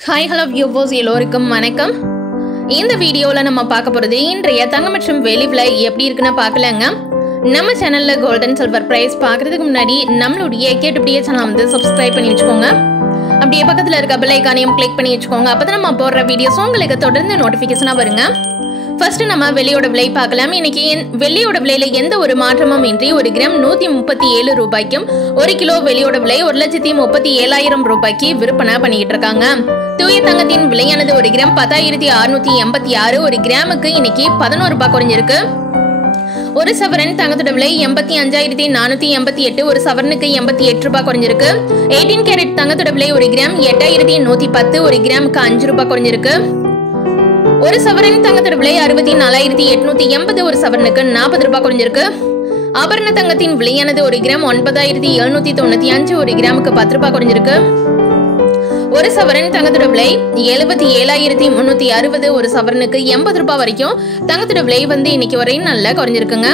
Hi hello viewers எல்லோருக்கும் வணக்கம். இந்த வீடியோவில் நம்ம பார்க்க போகிறது இன்றைய தங்கம் மற்றும் வெள்ளி விலை எப்படி இருக்குன்னு பார்க்கலாங்க. நம்ம சேனலில் கோல்டன் சில்வர் ப்ரைஸ் பார்க்குறதுக்கு முன்னாடி நம்மளுடைய கேட்டுப்படியே சேனல் வந்து சப்ஸ்கிரைப் பண்ணி வச்சுக்கோங்க. அப்படியே பக்கத்தில் இருக்க பெல் ஐக்கானையும் கிளிக் பண்ணி வச்சுக்கோங்க. அப்போ தான் நம்ம போடுற வீடியோஸ் உங்களுக்கு தொடர்ந்து நோட்டிஃபிகேஷனாக வருங்க. ஃபர்ஸ்ட் நம்ம வெள்ளியோட விலை பார்க்கலாம். இன்னைக்கு வெள்ளியோட விலையில எந்த ஒரு மாற்றமும் இன்றி 1 கிராம் 137 ரூபாய்க்கும் 1 கிலோ வெள்ளியோட விலை 1,37,000 ரூபாய்க்கு விற்பனை பண்ணிக்கிட்டு இருக்காங்க. தூய தங்கத்தின் விலையானது 1 கிராம் 10,686. 1 கிராமுக்கு இன்னைக்கு 11 ரூபாய் குறைஞ்சிருக்கு. ஒரு சவரன் தங்கத்தோட விலை 85,488. ஒரு சவரனுக்கு 88 ரூபாய் குறைஞ்சிருக்கு. 18 கேரட் தங்கத்தோட விலை 1 கிராம் 8,110. 1 கிராமுக்கு 5 ரூபாய் குறைஞ்சிருக்கு. ஒரு சவரன் தங்கத்தோட விலை 64,880. ஒரு சவரனுக்கு 40 ரூபாய் குறைஞ்சிருக்கு. ஆபரண தங்கத்தின் விலையானது 1 கிராம் 9,795. 1 கிராமுக்கு 10 ரூபாய் குறைஞ்சிருக்கு. ஒரு சவரன் தங்கத்தோட விலை 77,360. ஒரு சவரனுக்கு 80 ரூபாய் வரைக்கும் தங்கத்தோட விலை வந்து இன்னைக்கு வரை நல்லா குறைஞ்சிருக்குங்க.